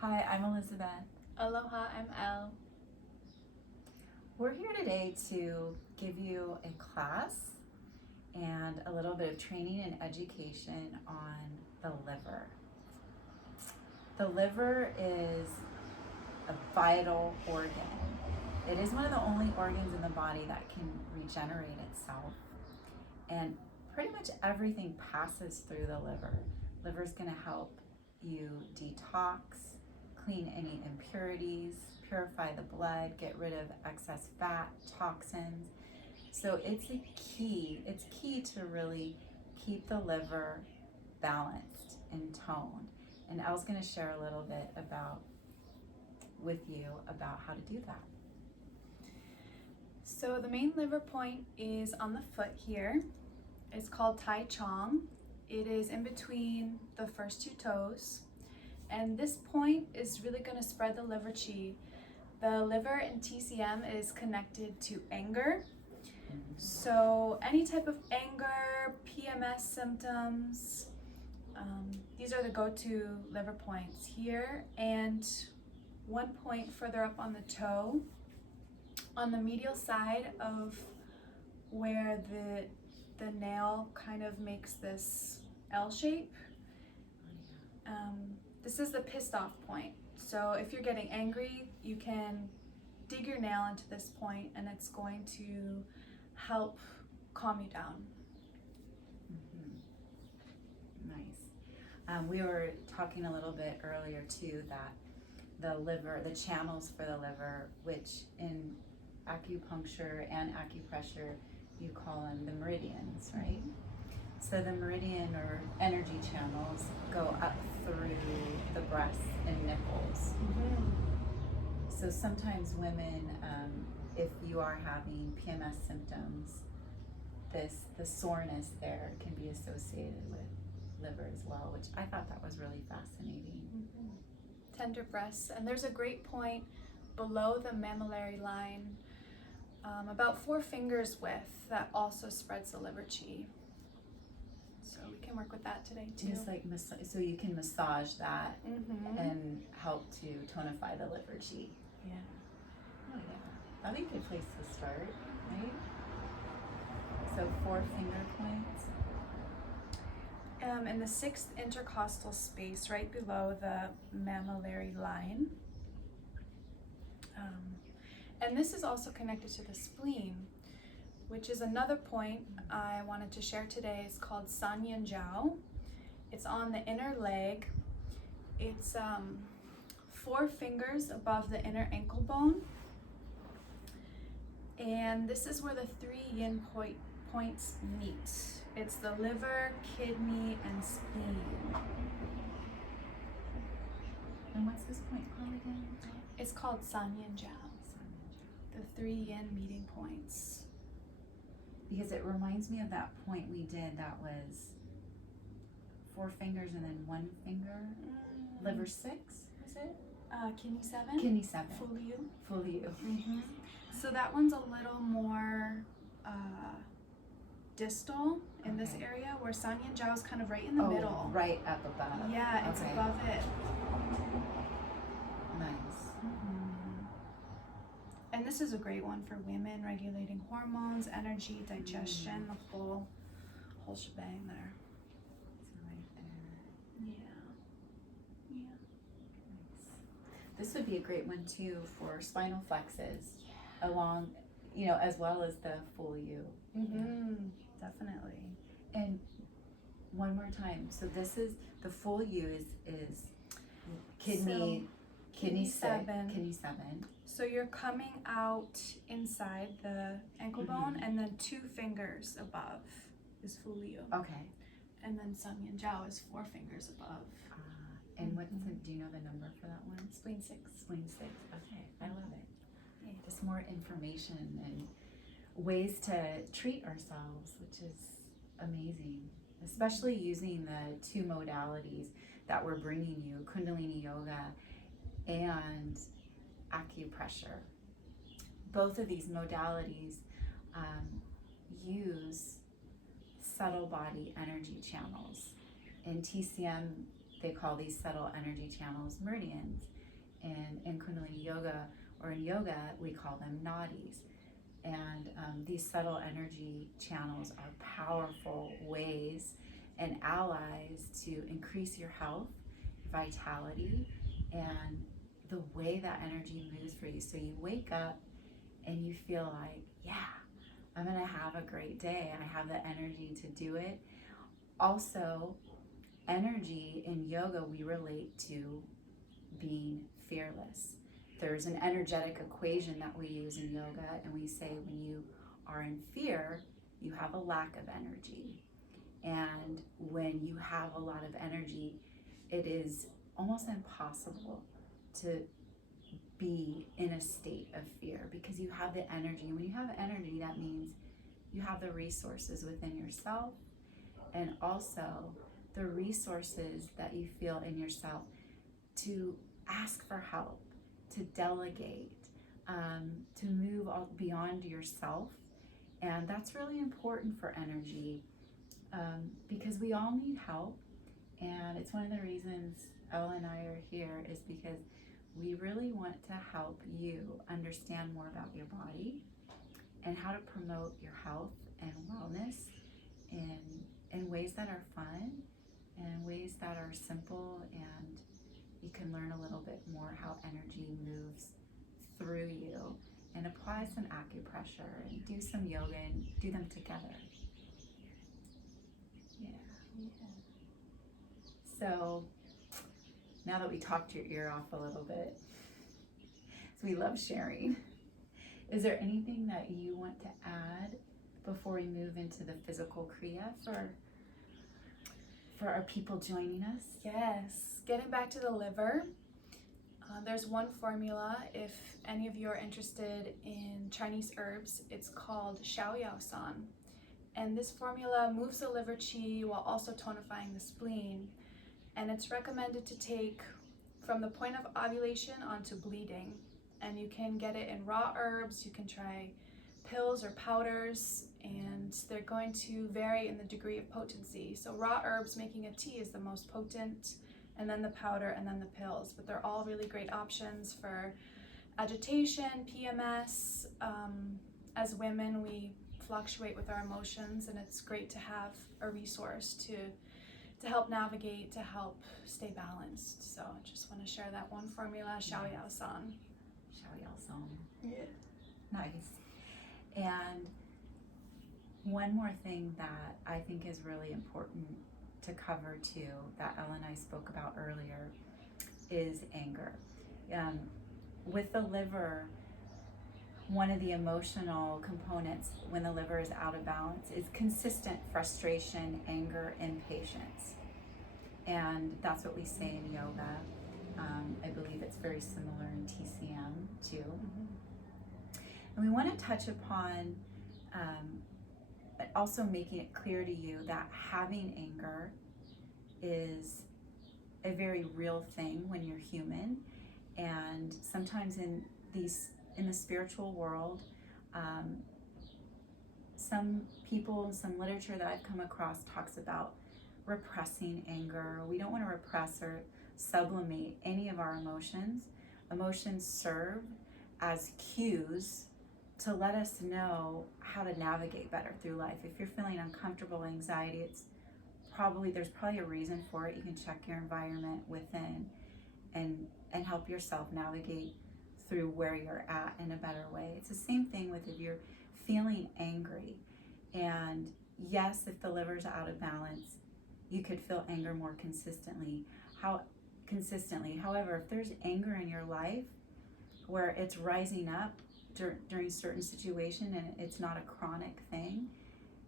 Hi, I'm Elizabeth. Aloha, I'm Elle. We're here today to give you a class and a little bit of training and education on the liver. The liver is a vital organ. It is one of the only organs in the body that can regenerate itself. And pretty much everything passes through the liver. Liver is going to help you detox, clean any impurities, purify the blood, get rid of excess fat, toxins. So it's key to really keep the liver balanced and toned. And Elle's going to share a little bit with you about how to do that. So the main liver point is on the foot here. It's called Tai Chong. It is in between the first two toes. And this point is really going to spread the liver chi. The liver in TCM is connected to anger. So any type of anger, PMS symptoms, these are the go-to liver points here. And one point further up on the toe, on the medial side of where the nail kind of makes this L shape. This is the pissed off point. So if you're getting angry, you can dig your nail into this point and it's going to help calm you down. Nice. We were talking a little bit earlier too that the liver, the channels for the liver, which in acupuncture and acupressure, you call them the meridians, right? So the meridian or energy channels go up through the breasts and nipples. So sometimes women, if you are having PMS symptoms, the soreness there can be associated with liver as well, which I thought that was really fascinating. Tender breasts, and there's a great point below the mammillary line, about 4 fingers width, that also spreads the liver chi. So we can work with that today too. Just like so you can massage that and help to tonify the liver chi. Yeah. Oh yeah, that'd be a good place to start, right? So 4 finger points. In the 6th intercostal space, right below the mammillary line. And this is also connected to the spleen, which is another point I wanted to share today. It's called San Yin Jiao. It's on the inner leg. It's 4 fingers above the inner ankle bone. And this is where the 3 yin points meet. It's the liver, kidney, and spleen. And what's this point called again? It's called San Yin Jiao. The 3 yin meeting points. Because it reminds me of that point we did that was 4 fingers and then 1 finger. Liver 6, was it? Kidney 7. Kidney 7. Full you. Full you. So that one's a little more distal in this area, where San Yin Jiao is kind of right in the middle. Right up above. Yeah, it's above it. Nice. And this is a great one for women, regulating hormones, energy, digestion, the whole shebang there. It's right there. Yeah. Nice. This would be a great one too for spinal flexes, along, as well as the full U. Definitely. And one more time. So this is the full U is kidney 7. Kidney 7. So you're coming out inside the ankle bone, and then 2 fingers above is full U. Okay. And then San Yin Jiao is 4 fingers above. And do you know the number for that one? Spleen 6. Spleen 6. Okay, I love it. Yeah, just more information and ways to treat ourselves, which is amazing. Especially using the 2 modalities that we're bringing you, Kundalini Yoga and acupressure. Both of these modalities use subtle body energy channels. In TCM, they call these subtle energy channels meridians. And in Kundalini yoga, or in yoga, we call them nadis. And these subtle energy channels are powerful ways and allies to increase your health, vitality, and the way that energy moves for you. So you wake up and you feel like, yeah, I'm gonna have a great day, and I have the energy to do it. Also, energy in yoga we relate to being fearless. There's an energetic equation that we use in yoga, and we say when you are in fear, you have a lack of energy. And when you have a lot of energy, it is almost impossible to be in a state of fear because you have the energy. And when you have energy, that means you have the resources within yourself, and also the resources that you feel in yourself to ask for help, to delegate, to move beyond yourself. And that's really important for energy because we all need help. And it's one of the reasons Elle and I are here is because we really want to help you understand more about your body and how to promote your health and wellness in ways that are fun and ways that are simple, and you can learn a little bit more how energy moves through you, and apply some acupressure and do some yoga and do them together. Yeah. So now that we talked your ear off a little bit, so we love sharing. Is there anything that you want to add before we move into the physical Kriya for our people joining us? Yes, getting back to the liver, there's one formula. If any of you are interested in Chinese herbs, it's called Shaoyaosan. And this formula moves the liver qi while also tonifying the spleen. And it's recommended to take from the point of ovulation onto bleeding. And you can get it in raw herbs, you can try pills or powders, and they're going to vary in the degree of potency. So raw herbs, making a tea, is the most potent, and then the powder, and then the pills. But they're all really great options for agitation, PMS. As women, we fluctuate with our emotions, and it's great to have a resource to help navigate, to help stay balanced. So I just want to share that one formula, Shaoyaosan. Shaoyaosan. Yeah. Nice. And one more thing that I think is really important to cover too, that Elle and I spoke about earlier, is anger. With the liver, one of the emotional components when the liver is out of balance is consistent frustration, anger, impatience. And that's what we say in yoga. I believe it's very similar in TCM too. And we want to touch upon also making it clear to you that having anger is a very real thing when you're human. And sometimes in the spiritual world, some people, some literature that I've come across talks about repressing anger. We don't want to repress or sublimate any of our emotions. Emotions serve as cues to let us know how to navigate better through life. If you're feeling uncomfortable, anxiety, there's probably a reason for it. You can check your environment within and help yourself navigate through where you're at in a better way. It's the same thing with if you're feeling angry. And yes, if the liver's out of balance, you could feel anger more consistently. However, if there's anger in your life where it's rising up during certain situation and it's not a chronic thing,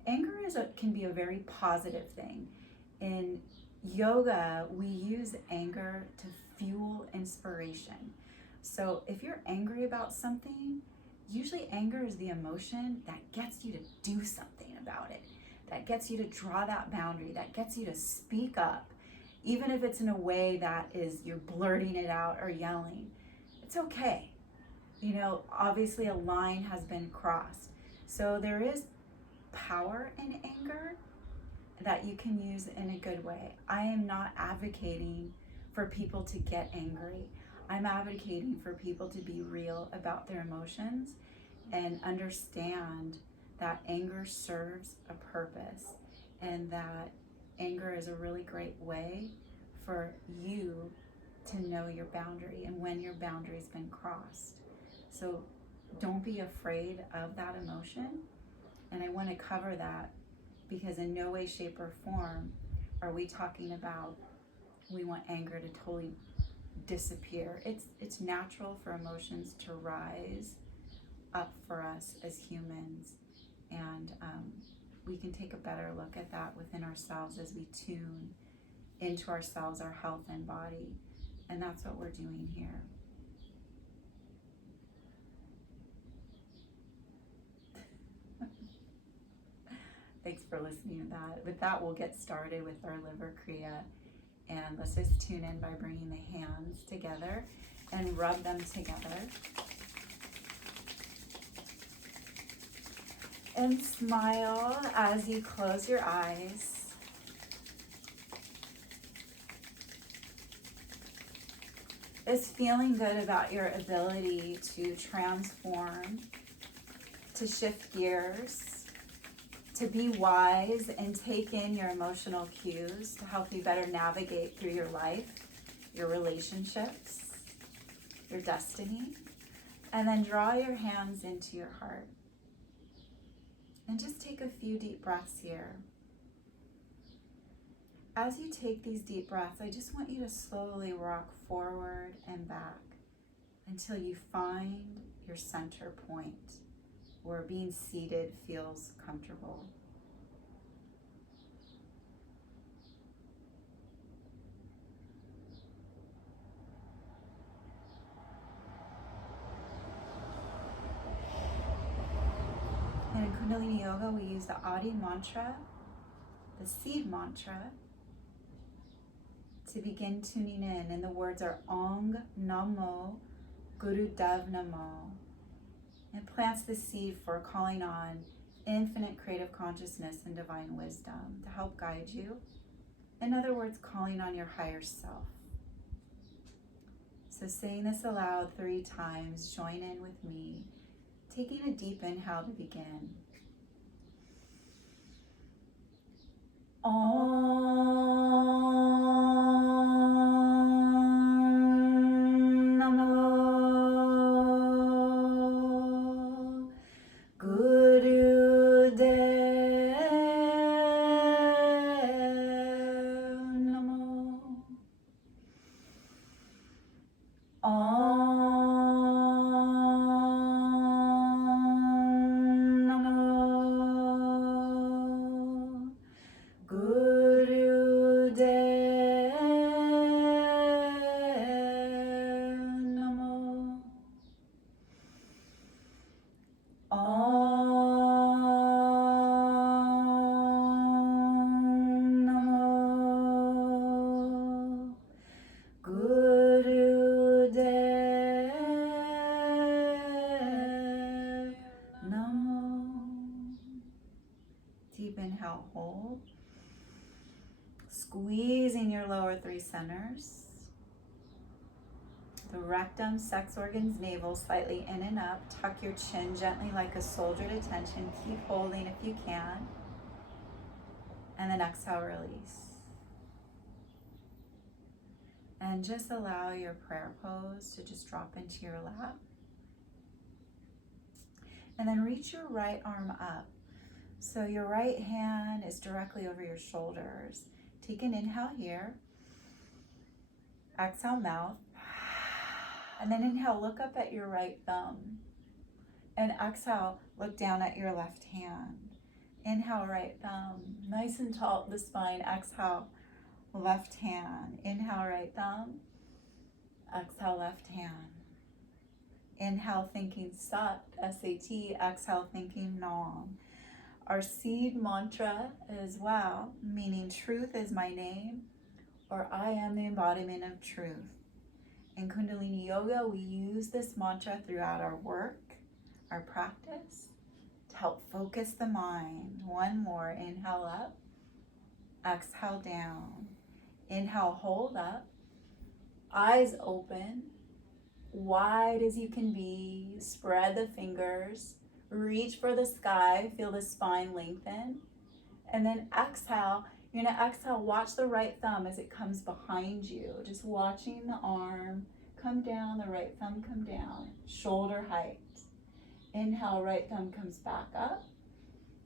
anger can be a very positive thing. In yoga, we use anger to fuel inspiration. So if you're angry about something, usually anger is the emotion that gets you to do something about it, that gets you to draw that boundary, that gets you to speak up, even if it's in a way that is you're blurting it out or yelling. It's okay. Obviously a line has been crossed. So there is power in anger, that you can use in a good way. I am not advocating for people to get angry. I'm advocating for people to be real about their emotions and understand that anger serves a purpose, and that anger is a really great way for you to know your boundary and when your boundary's been crossed. So don't be afraid of that emotion. And I want to cover that because in no way, shape, or form are we talking about we want anger to totally disappear. It's natural for emotions to rise up for us as humans, and we can take a better look at that within ourselves as we tune into ourselves, our health and body, and that's what we're doing here. Thanks for listening to that. With that, we'll get started with our liver Kriya. And let's just tune in by bringing the hands together and rub them together. And smile as you close your eyes. Is feeling good about your ability to transform, to shift gears, to be wise and take in your emotional cues to help you better navigate through your life, your relationships, your destiny. And then draw your hands into your heart. And just take a few deep breaths here. As you take these deep breaths, I just want you to slowly rock forward and back until you find your center point, where being seated feels comfortable. And in Kundalini Yoga, we use the Adi mantra, the seed mantra, to begin tuning in. And the words are Ong Namo Guru Dev Namo. It plants the seed for calling on infinite creative consciousness and divine wisdom to help guide you. In other words, calling on your higher self. So saying this aloud 3 times, join in with me, taking a deep inhale to begin. Deep inhale, hold. Squeezing your lower 3 centers. The rectum, sex organs, navel, slightly in and up. Tuck your chin gently like a soldier at attention. Keep holding if you can. And then exhale, release. And just allow your prayer pose to just drop into your lap. And then reach your right arm up. So your right hand is directly over your shoulders. Take an inhale here. Exhale, mouth. And then inhale, look up at your right thumb. And exhale, look down at your left hand. Inhale, right thumb. Nice and tall up the spine. Exhale, left hand. Inhale, right thumb. Exhale, left hand. Inhale, thinking Sat, S-A-T. Exhale, thinking Nam. Our seed mantra as well, meaning truth is my name, or I am the embodiment of truth. In Kundalini Yoga, we use this mantra throughout our work, our practice, to help focus the mind. One more, inhale up. Exhale down. Inhale, hold up. Eyes open, wide as you can be. Spread the fingers. Reach for the sky. Feel the spine lengthen. And then exhale. You're going to exhale. Watch the right thumb as it comes behind you. Just watching the arm come down, the right thumb come down. Shoulder height. Inhale, right thumb comes back up.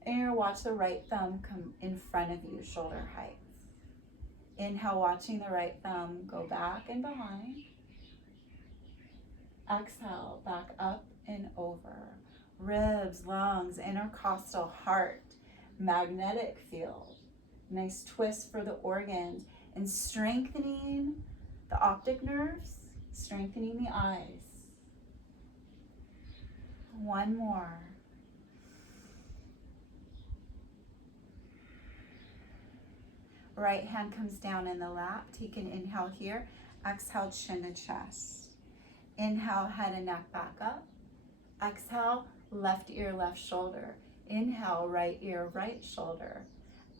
And you're going to watch the right thumb come in front of you, shoulder height. Inhale, watching the right thumb go back and behind. Exhale, back up and over. Ribs, lungs, intercostal, heart, magnetic field. Nice twist for the organs. And strengthening the optic nerves, strengthening the eyes. One more. Right hand comes down in the lap. Take an inhale here. Exhale, chin to chest. Inhale, head and neck back up. Exhale, left ear, left shoulder. Inhale, right ear, right shoulder.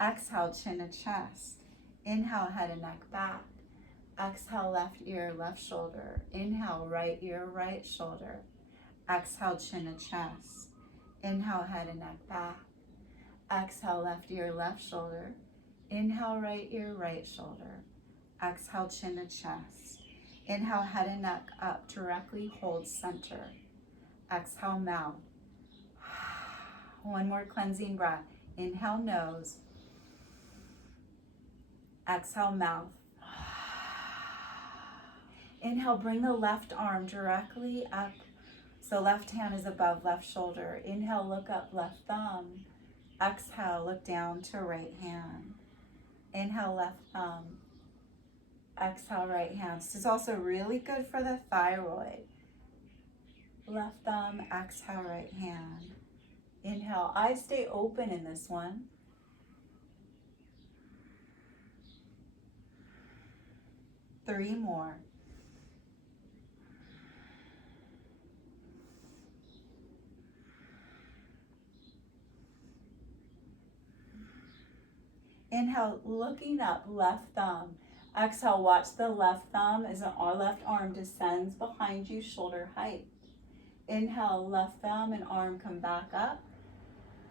Exhale, chin to chest. Inhale, head and neck back. Exhale, left ear, left shoulder. Inhale, right ear, right shoulder. Exhale, chin to chest. Inhale, head and neck back. Exhale, left ear, left shoulder. Inhale, right ear, right shoulder. Exhale, chin to chest. Inhale, head and neck up, directly hold center. Exhale, mouth. One more cleansing breath. Inhale, nose. Exhale, mouth. Inhale, bring the left arm directly up. So left hand is above left shoulder. Inhale, look up, left thumb. Exhale, look down to right hand. Inhale, left thumb. Exhale, right hand. This is also really good for the thyroid. Left thumb, exhale, right hand. Inhale, eyes stay open in this one. Three more. Inhale, looking up, left thumb. Exhale, watch the left thumb as our left arm descends behind you, shoulder height. Inhale, left thumb and arm come back up.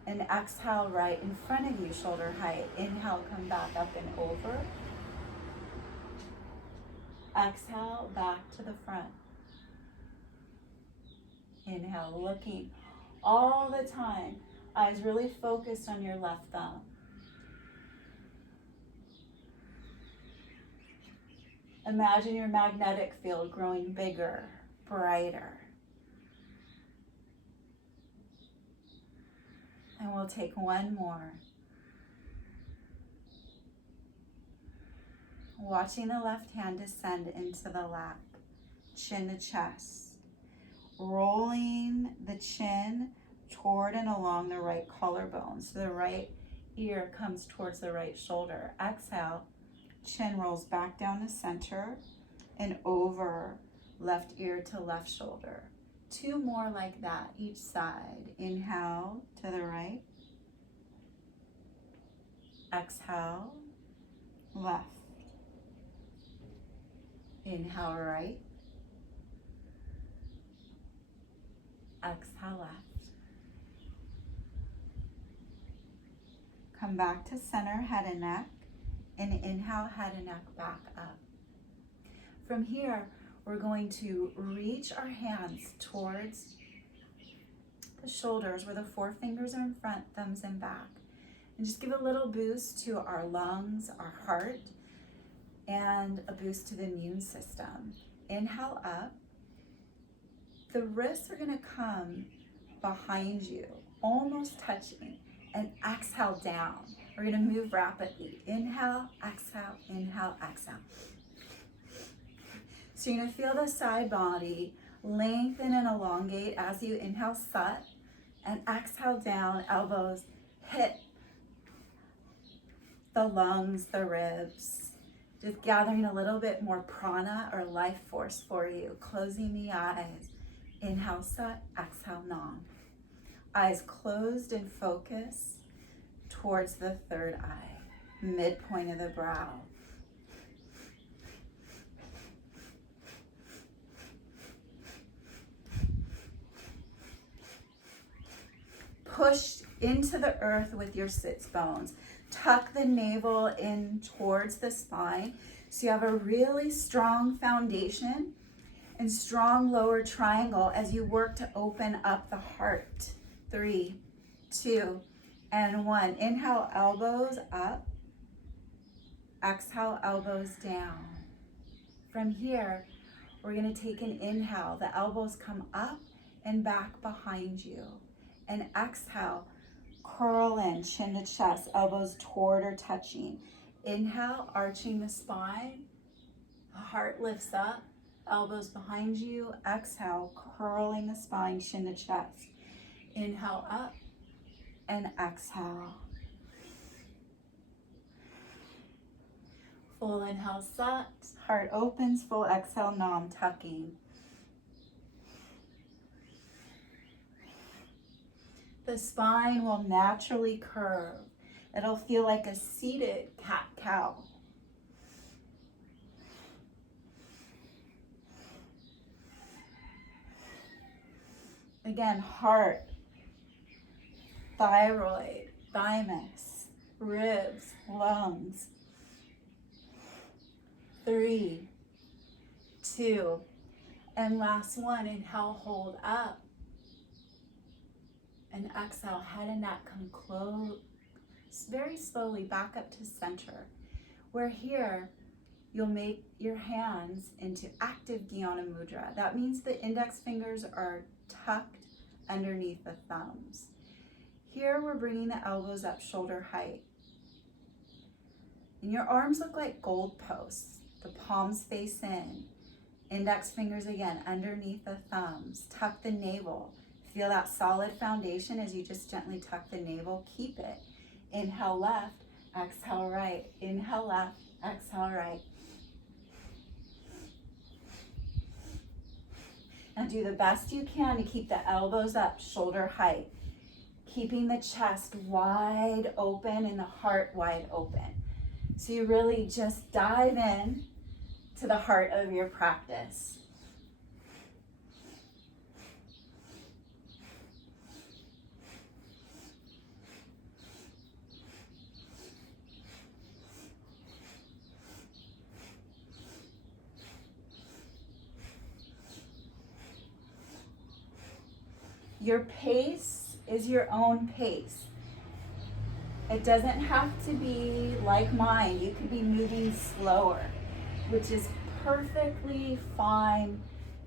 And exhale, right in front of you, shoulder height. Inhale, come back up and over. Exhale, back to the front. Inhale, looking all the time. Eyes really focused on your left thumb. Imagine your magnetic field growing bigger, brighter. And we'll take one more. Watching the left hand descend into the lap, chin to chest. Rolling the chin toward and along the right collarbone. So the right ear comes towards the right shoulder. Exhale, chin rolls back down to center and over left ear to left shoulder. Two more like that each side. Inhale to the right. Exhale, left. Inhale, right. Exhale, left. Come back to center, head and neck. And inhale, head and neck back up. From here, we're going to reach our hands towards the shoulders where the four fingers are in front, thumbs in back. And just give a little boost to our lungs, our heart, and a boost to the immune system. Inhale up. The wrists are going to come behind you, almost touching, and exhale down. We're going to move rapidly. Inhale, exhale, inhale, exhale. So you're going to feel the side body lengthen and elongate as you inhale, sut, and exhale down, elbows hit the lungs, the ribs. Just gathering a little bit more prana or life force for you. Closing the eyes. Inhale, sut, exhale, nam. Eyes closed and focus towards the third eye. midpoint of the brow. Push into the earth with your sits bones. Tuck the navel in towards the spine so you have a really strong foundation and strong lower triangle as you work to open up the heart. 3, 2, and 1. Inhale, elbows up. Exhale, elbows down. From here, we're going to take an inhale. The elbows come up and back behind you. And exhale, curl in, chin to chest, elbows toward or touching. Inhale, arching the spine. The heart lifts up, elbows behind you. Exhale, curling the spine, chin to chest. Inhale up and exhale. Full inhale, sat, heart opens. Full exhale, nam, tucking. The spine will naturally curve. It'll feel like a seated cat-cow. Again, heart, thyroid, thymus, ribs, lungs. 3, 2, and last one. Inhale, hold up. And exhale, head and neck come close, very slowly back up to center. Where here, you'll make your hands into active Guiana Mudra. That means the index fingers are tucked underneath the thumbs. Here, we're bringing the elbows up shoulder height. And your arms look like gold posts. The palms face in. Index fingers again underneath the thumbs. Tuck the navel. Feel that solid foundation as you just gently tuck the navel. Keep it. Inhale left, exhale right. Inhale left, exhale right. And do the best you can to keep the elbows up, shoulder height. Keeping the chest wide open and the heart wide open. So you really just dive in to the heart of your practice. Your pace is your own pace. It doesn't have to be like mine. You could be moving slower, which is perfectly fine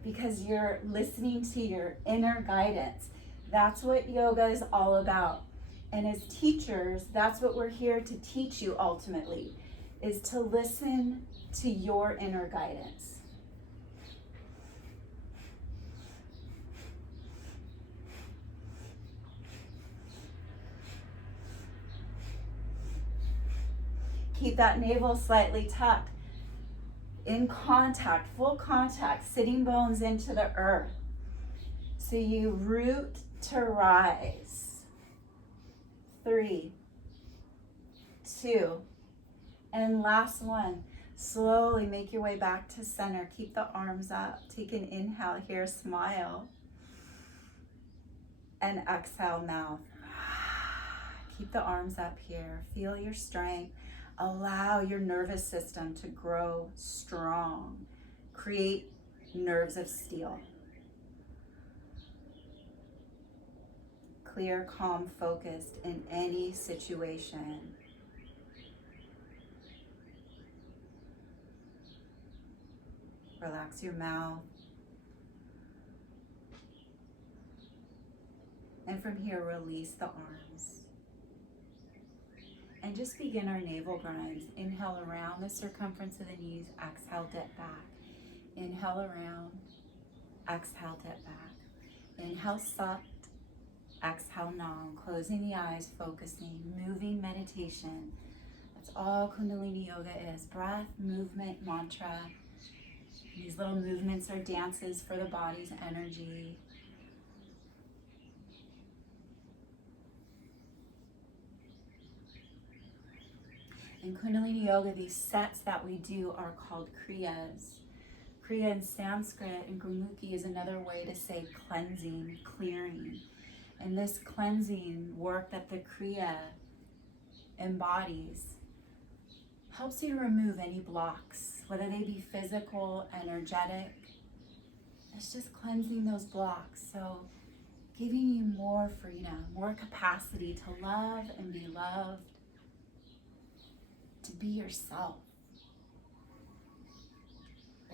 because you're listening to your inner guidance. That's what yoga is all about. And as teachers, that's what we're here to teach you ultimately, is to listen to your inner guidance. Keep that navel slightly tucked. In contact, full contact, sitting bones into the earth. So you root to rise. 3, 2, and last one. Slowly make your way back to center. Keep the arms up. Take an inhale here, smile. And exhale, mouth. Keep the arms up here. Feel your strength. Allow your nervous system to grow strong. Create nerves of steel. Clear, calm, focused in any situation. Relax your mouth. And from here, release the arms. And just begin our navel grinds. Inhale around the circumference of the knees. Exhale, dip back. Inhale around. Exhale, dip back. Inhale, sat. Exhale, nam. Closing the eyes, focusing, moving meditation. That's all Kundalini Yoga is. Breath, movement, mantra. These little movements are dances for the body's energy. In Kundalini Yoga, these sets that we do are called Kriyas. Kriya in Sanskrit and Gurmukhi is another way to say cleansing, clearing. And this cleansing work that the Kriya embodies helps you remove any blocks, whether they be physical, energetic. It's just cleansing those blocks. So giving you more freedom, more capacity to love and be loved, to be yourself.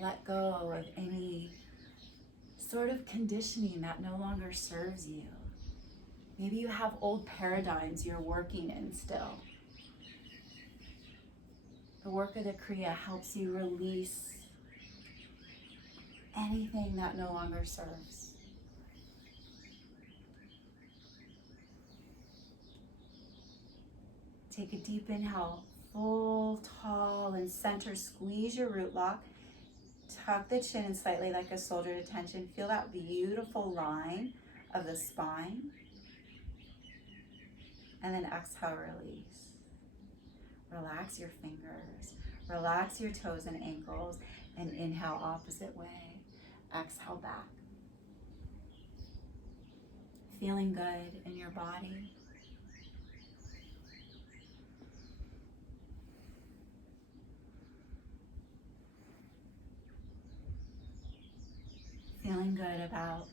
Let go of any sort of conditioning that no longer serves you. Maybe you have old paradigms you're working in still. The work of the Kriya helps you release anything that no longer serves. Take a deep inhale, full, tall, and center. Squeeze your root lock. Tuck the chin in slightly like a shoulder to tension. Feel that beautiful line of the spine. And then exhale, release. Relax your fingers. Relax your toes and ankles. And inhale opposite way. Exhale back. Feeling good in your body. Feeling good about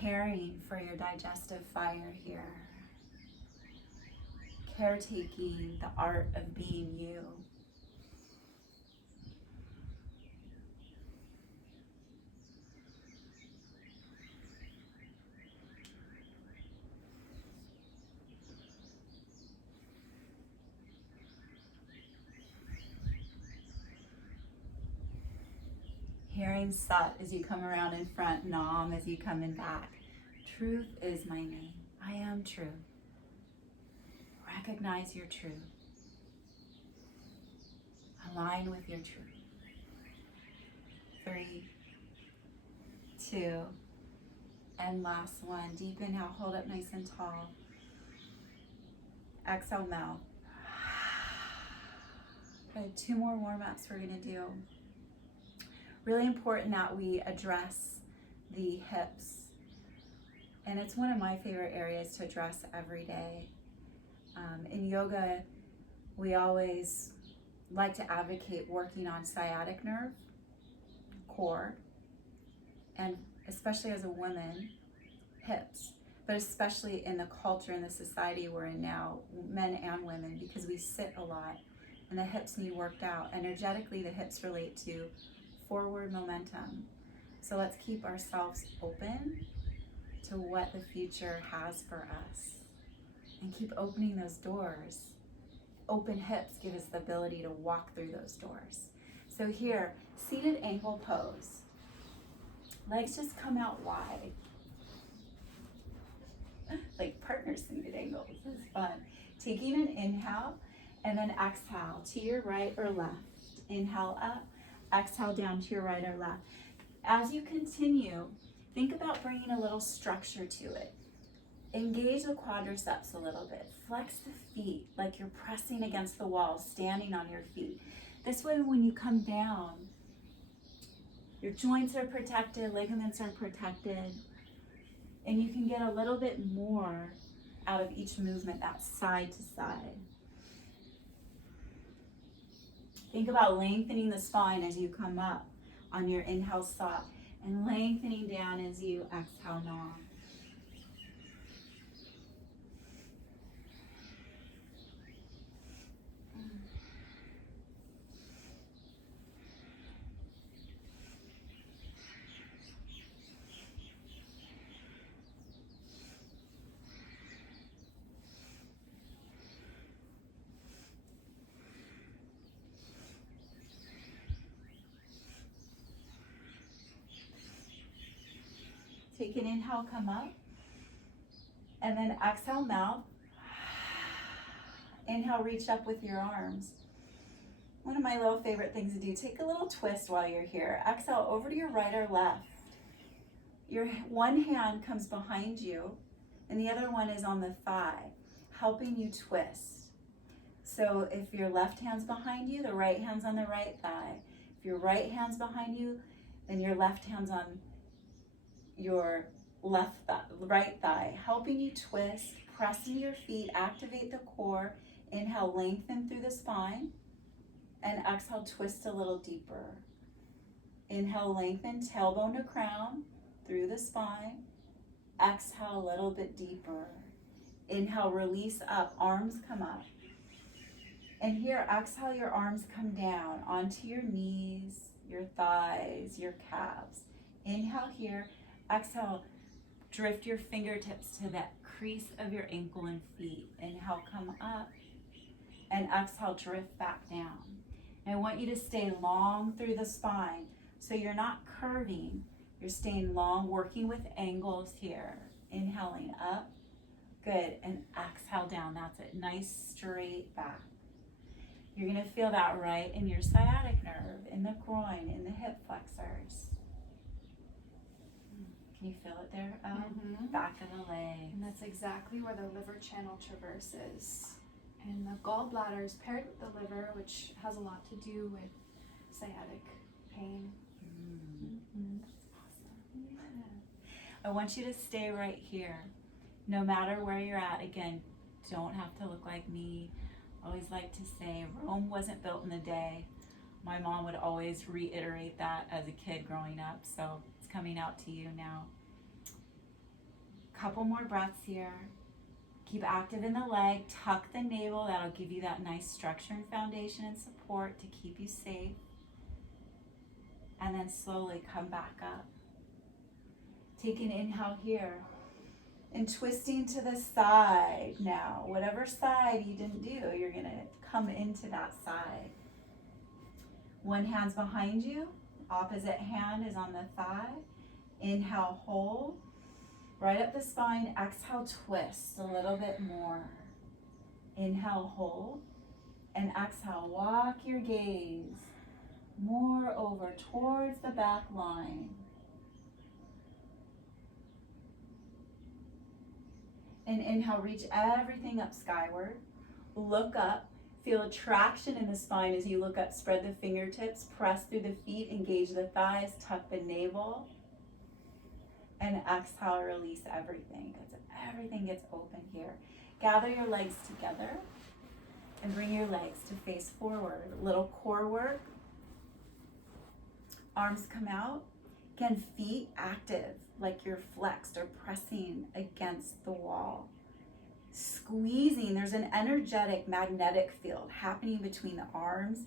caring for your digestive fire here. Caretaking the art of being you. Hearing Sat as you come around in front, Nam as you come in back. Truth is my name. I am true. Recognize your truth. Align with your truth. 3, 2, and last one. Deep inhale, hold up nice and tall. Exhale, mouth. Okay, 2 more warm-ups we're gonna do. Really important that we address the hips. And it's one of my favorite areas to address every day. In yoga, we always like to advocate working on sciatic nerve, core, and especially as a woman, hips. But especially in the culture and the society we're in now, men and women, because we sit a lot and the hips need worked out. Energetically, the hips relate to forward momentum. So let's keep ourselves open to what the future has for us and keep opening those doors. Open hips give us the ability to walk through those doors. So here, seated ankle pose. Legs just come out wide. Like partner seated angles, this is fun. Taking an inhale and then exhale to your right or left. Inhale up, exhale down to your right or left. As you continue, think about bringing a little structure to it. Engage the quadriceps a little bit. Flex the feet like you're pressing against the wall, standing on your feet. This way, when you come down, your joints are protected, ligaments are protected, and you can get a little bit more out of each movement, that side to side. Think about lengthening the spine as you come up on your inhale, Sat, and lengthening down as you exhale, Nam. Take an inhale, come up, and then exhale, mouth. Inhale, reach up with your arms. One of my little favorite things to do, take a little twist while you're here. Exhale over to your right or left. Your one hand comes behind you, and the other one is on the thigh, helping you twist. So if your left hand's behind you, the right hand's on the right thigh. If your right hand's behind you, then your left hand's on your right thigh, helping you twist, pressing your feet, activate the core. Inhale, lengthen through the spine, and exhale, twist a little deeper. Inhale, lengthen, tailbone to crown through the spine. Exhale, a little bit deeper. Inhale, release up, arms come up. And here, exhale, your arms come down onto your knees, your thighs, your calves. Inhale here, exhale, drift your fingertips to that crease of your ankle and feet. Inhale, come up, and exhale, drift back down. And I want you to stay long through the spine, so you're not curving, you're staying long, working with angles here. Inhaling up, good, and exhale down, that's it, nice straight back. You're gonna feel that right in your sciatic nerve, in the groin, in the hip flexors. Can you feel it there? Back of the legs. And that's exactly where the liver channel traverses. And the gallbladder is paired with the liver, which has a lot to do with sciatic pain. That's awesome. Yeah. I want you to stay right here, no matter where you're at. Again, don't have to look like me. I always like to say, Rome wasn't built in a day. My mom would always reiterate that as a kid growing up, so it's coming out to you now. Couple more breaths here. Keep active in the leg, tuck the navel, that'll give you that nice structure and foundation and support to keep you safe. And then slowly come back up. Take an inhale here. And twisting to the side now. Whatever side you didn't do, you're gonna come into that side. One hand's behind you, opposite hand is on the thigh. Inhale, hold. Right up the spine, exhale, twist a little bit more. Inhale, hold. And exhale, walk your gaze more over towards the back line. And inhale, reach everything up skyward. Look up, feel a traction in the spine as you look up. Spread the fingertips, press through the feet, engage the thighs, tuck the navel. And exhale, release everything. Everything gets open here. Gather your legs together and bring your legs to face forward. Little core work. Arms come out. Again, feet active, like you're flexed or pressing against the wall. Squeezing, there's an energetic magnetic field happening between the arms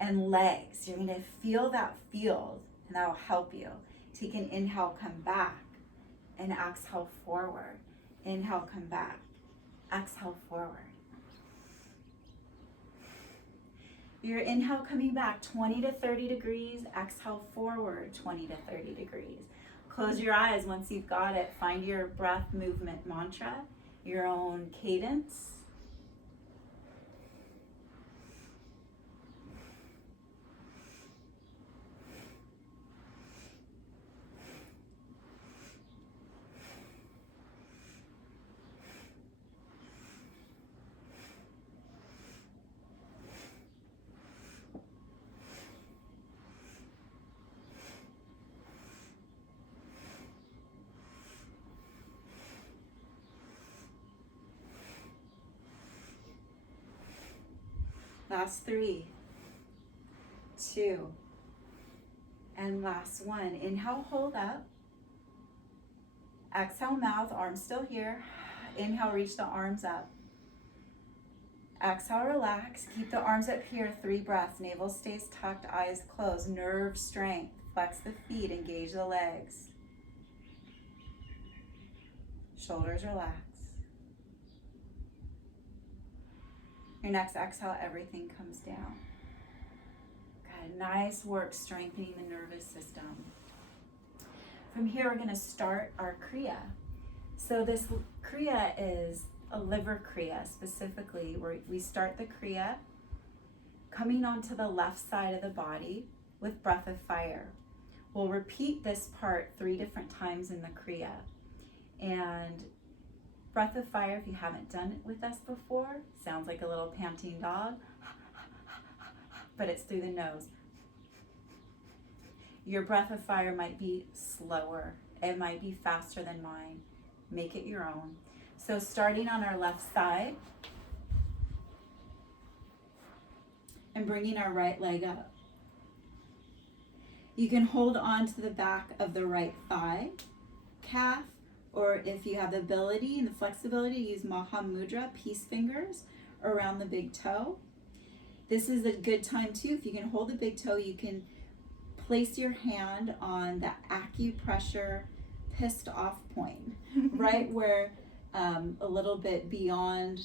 and legs. You're gonna feel that field, and that'll help you. Take an inhale, come back, and exhale forward. Inhale, come back, exhale forward. Your inhale coming back 20 to 30 degrees, exhale forward 20 to 30 degrees. Close your eyes once you've got it. Find your breath movement mantra, your own cadence. Last 3, 2, and last 1. Inhale, hold up. Exhale, mouth, arms still here. Inhale, reach the arms up. Exhale, relax. Keep the arms up here, 3 breaths. Navel stays tucked, eyes closed. Nerve strength. Flex the feet, engage the legs. Shoulders relax. Your next exhale, everything comes down. Good, nice work strengthening the nervous system. From here, we're gonna start our Kriya. So this Kriya is a liver Kriya specifically, where we start the Kriya coming onto the left side of the body with breath of fire. We'll repeat this part 3 different times in the Kriya. And breath of fire, if you haven't done it with us before, sounds like a little panting dog, but it's through the nose. Your breath of fire might be slower. It might be faster than mine. Make it your own. So starting on our left side and bringing our right leg up. You can hold on to the back of the right thigh, calf, or if you have the ability and the flexibility, use Maha Mudra, peace fingers around the big toe. This is a good time too. If you can hold the big toe, you can place your hand on the acupressure pissed off point, right where a little bit beyond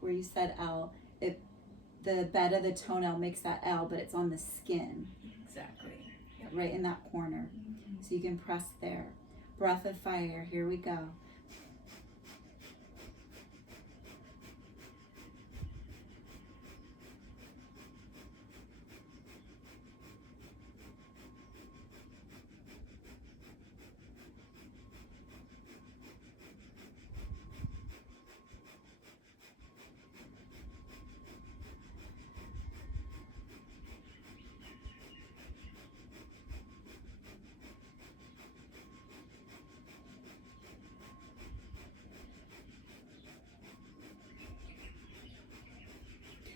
where you said L, the bed of the toenail makes that L, but it's on the skin. Exactly. Yep. Right in that corner. So you can press there. Breath of fire, here we go.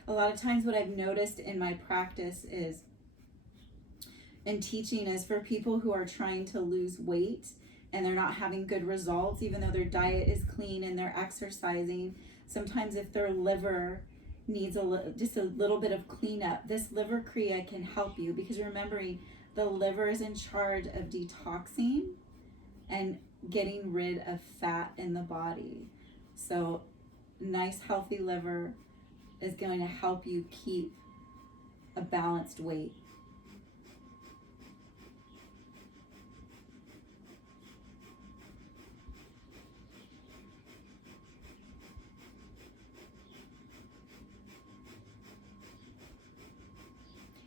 A lot of times what I've noticed in my practice is, in teaching, is for people who are trying to lose weight and they're not having good results, even though their diet is clean and they're exercising. Sometimes if their liver needs just a little bit of cleanup, this liver Kriya can help you, because remembering the liver is in charge of detoxing and getting rid of fat in the body. So nice healthy liver is going to help you keep a balanced weight.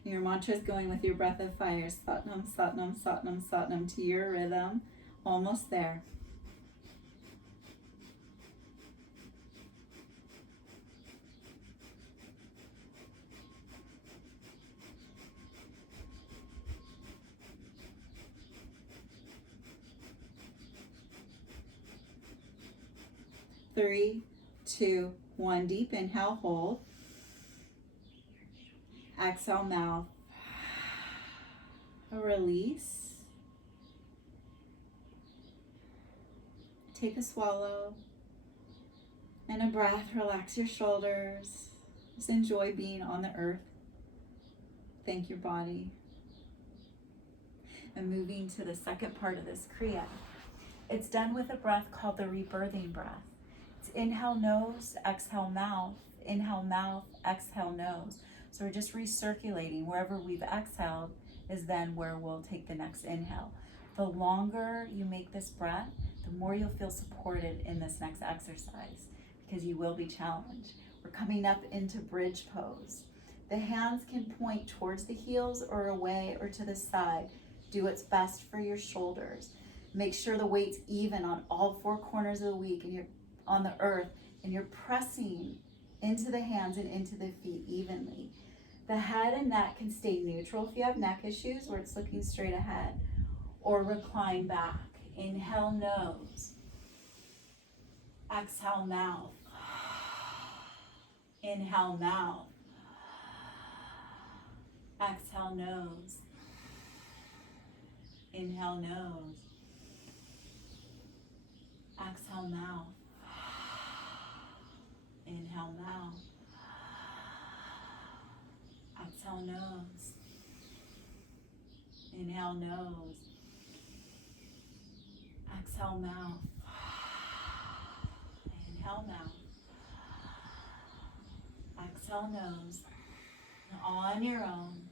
Your mantra is going with your breath of fire, Satnam, Satnam, Satnam, Satnam, to your rhythm. Almost there. Three, two, one. Deep inhale, hold. Exhale, mouth. Release. Take a swallow and a breath. Relax your shoulders. Just enjoy being on the earth. Thank your body. And moving to the second part of this Kriya. It's done with a breath called the rebirthing breath. It's inhale nose, exhale mouth, inhale mouth, exhale nose. So we're just recirculating. Wherever we've exhaled is then where we'll take the next inhale. The longer you make this breath, the more you'll feel supported in this next exercise, because you will be challenged. We're coming up into bridge pose. The hands can point towards the heels or away or to the side. Do what's best for your shoulders. Make sure the weight's even on all four corners of the week and you're on the earth, and you're pressing into the hands and into the feet evenly. The head and neck can stay neutral if you have neck issues where it's looking straight ahead, or recline back. Inhale nose. Exhale mouth. Inhale mouth. Exhale nose. Inhale nose. Exhale mouth. Inhale mouth. Exhale nose. Inhale nose. Exhale mouth. Inhale mouth. Exhale nose. On your own.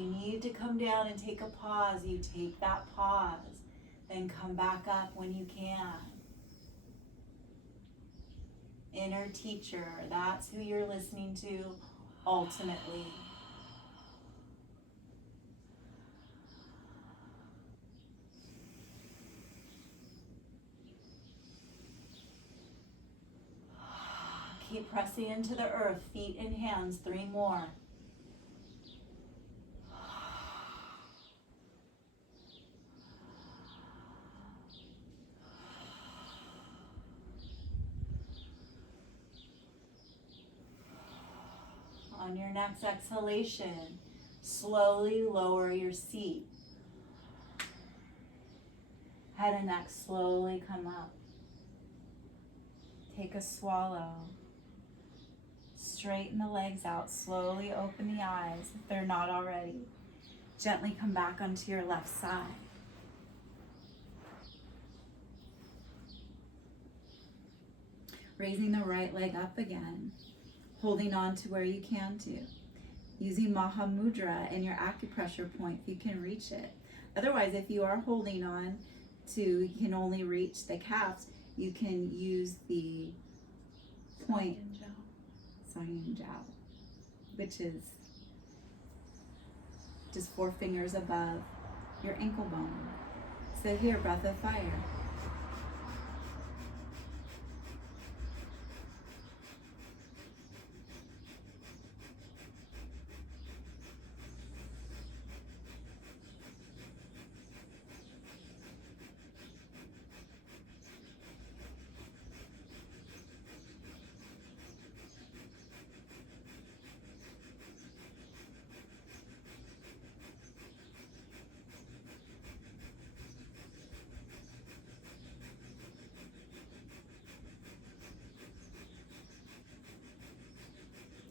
you need to come down and take a pause, you take that pause. Then come back up when you can. Inner teacher, that's who you're listening to ultimately. Keep pressing into the earth, feet and hands, 3 more. On your next exhalation, slowly lower your seat. Head and neck slowly come up. Take a swallow. Straighten the legs out. Slowly open the eyes if they're not already. Gently come back onto your left side. Raising the right leg up again. Holding on to where you can to. Using Maha Mudra and your acupressure point if you can reach it. Otherwise, if you are holding on to, you can only reach the calves, you can use the point, Sangin Jiao, which is just 4 fingers above your ankle bone. So here, breath of fire.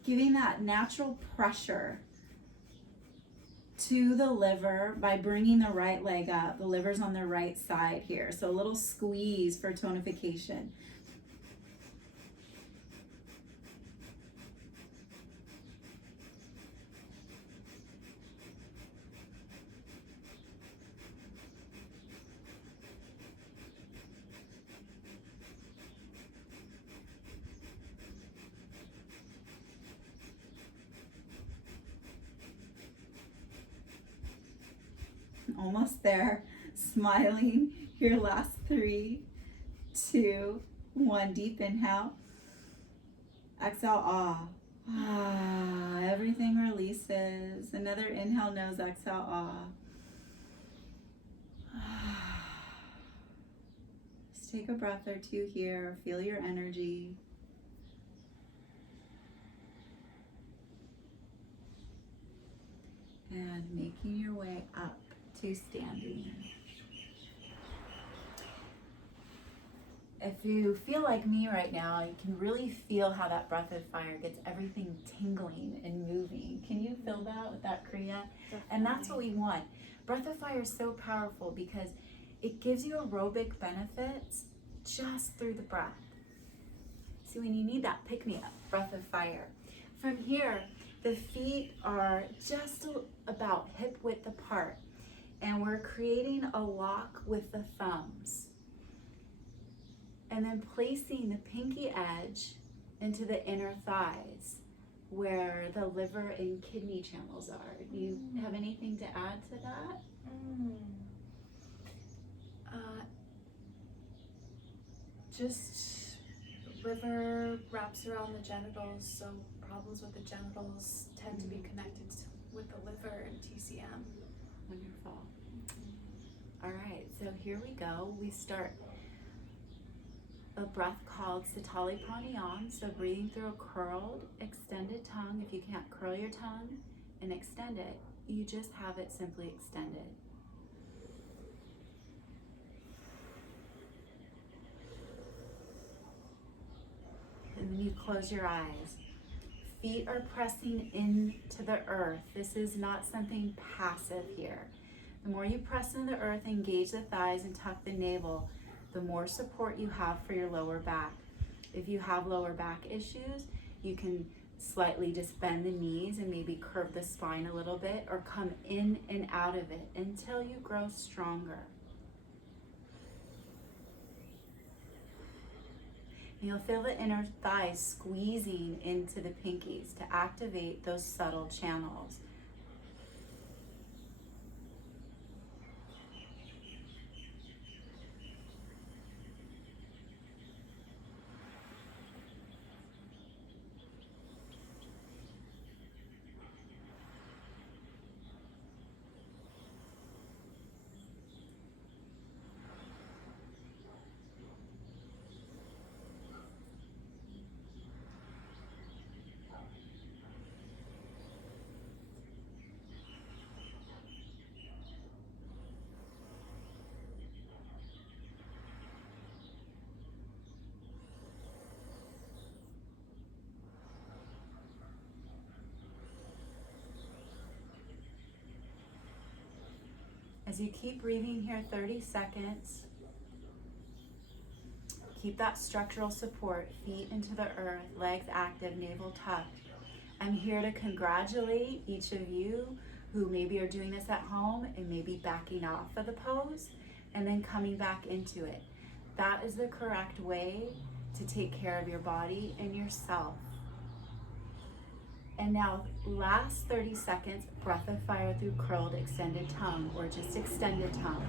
Giving that natural pressure to the liver by bringing the right leg up. The liver's on the right side here. So a little squeeze for tonification. Almost there. Smiling. Your last 3, 2, 1. Deep inhale. Exhale, ah. Ah. Everything releases. Another inhale, nose, exhale, ah. Just take a breath or 2 here. Feel your energy. And making your way up to standing. If you feel like me right now, you can really feel how that breath of fire gets everything tingling and moving. Can you feel that with that Kriya? Definitely. And that's what we want. Breath of fire is so powerful because it gives you aerobic benefits just through the breath. See, when you need that pick-me-up, breath of fire. From here, the feet are just about hip width apart. And we're creating a lock with the thumbs. And then placing the pinky edge into the inner thighs where the liver and kidney channels are. Do you have anything to add to that? Just liver wraps around the genitals, so problems with the genitals tend to be connected with the liver and TCM. Wonderful. All right, so here we go. We start a breath called Sitali Pranayama. So breathing through a curled, extended tongue. If you can't curl your tongue and extend it, you just have it simply extended. And then you close your eyes. Feet are pressing into the earth. This is not something passive here. The more you press into the earth, engage the thighs and tuck the navel, the more support you have for your lower back. If you have lower back issues, you can slightly just bend the knees and maybe curve the spine a little bit, or come in and out of it until you grow stronger. And you'll feel the inner thighs squeezing into the pinkies to activate those subtle channels. As you keep breathing here 30 seconds, keep that structural support, feet into the earth, legs active, navel tucked. I'm here to congratulate each of you who maybe are doing this at home and maybe backing off of the pose and then coming back into it. That is the correct way to take care of your body and yourself. And now, last 30 seconds, breath of fire through curled extended tongue, or just extended tongue.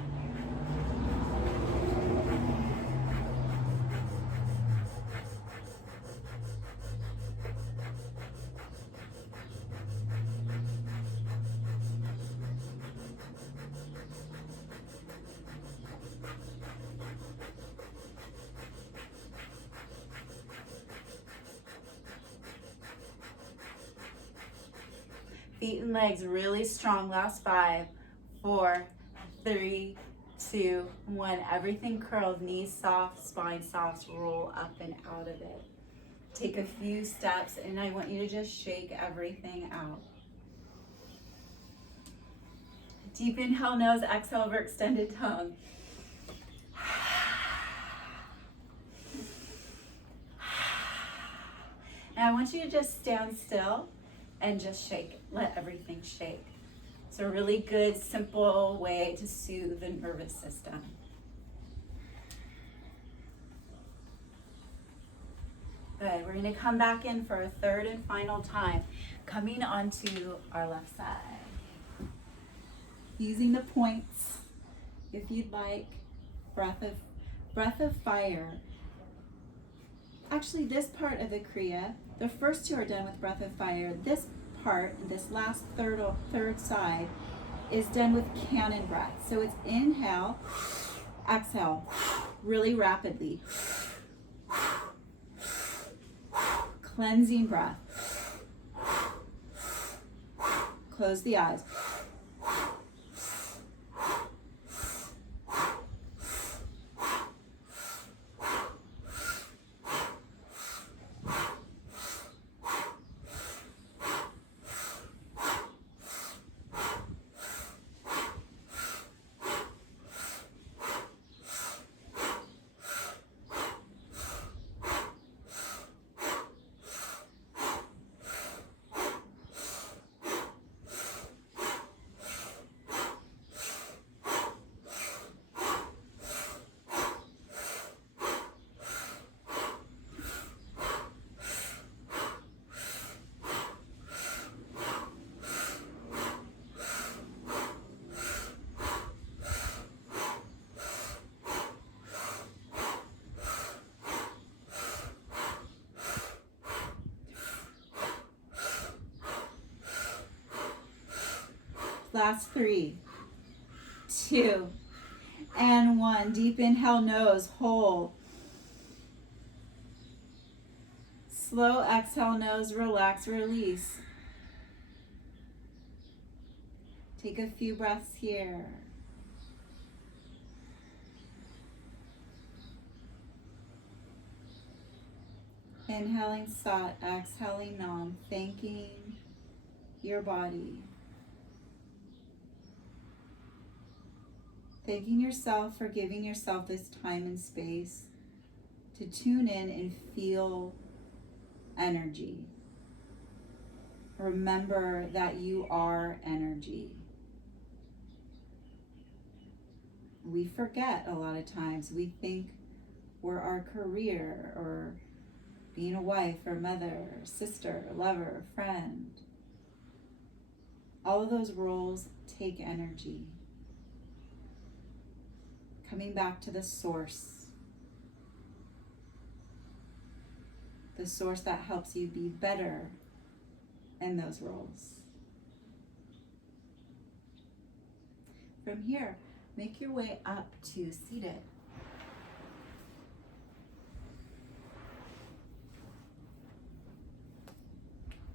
Feet and legs really strong. Last 5, 4, 3, 2, 1. Everything curled, knees soft, spine soft. Roll up and out of it. Take a few steps, and I want you to just shake everything out. Deep inhale, nose, exhale over extended tongue. Now I want you to just stand still and just shake. Let everything shake. It's a really good, simple way to soothe the nervous system. Good, we're gonna come back in for a third and final time, coming onto our left side. Using the points, if you'd like, breath of fire. Actually, this part of the Kriya, the first 2 are done with breath of fire. This part, this last third side, is done with cannon breath. So it's inhale, exhale, really rapidly. Cleansing breath. Close the eyes. Last 3, 2, and 1. Deep inhale, nose, hold. Slow exhale, nose, relax, release. Take a few breaths here. Inhaling Sat, exhaling Nam, thanking your body. Thanking yourself for giving yourself this time and space to tune in and feel energy. Remember that you are energy. We forget a lot of times. We think we're our career, or being a wife or mother, or sister, lover, friend. All of those roles take energy. Coming back to the source that helps you be better in those roles. From here, make your way up to seated.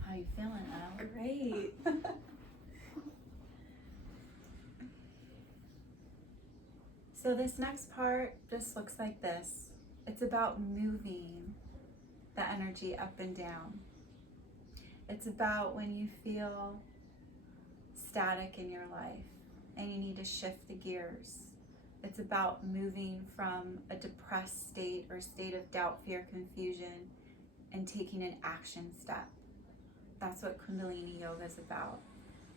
How you feeling, Elle? Great. So this next part just looks like this. It's about moving the energy up and down. It's about when you feel static in your life and you need to shift the gears. It's about moving from a depressed state or state of doubt, fear, confusion, and taking an action step. That's what Kundalini Yoga is about.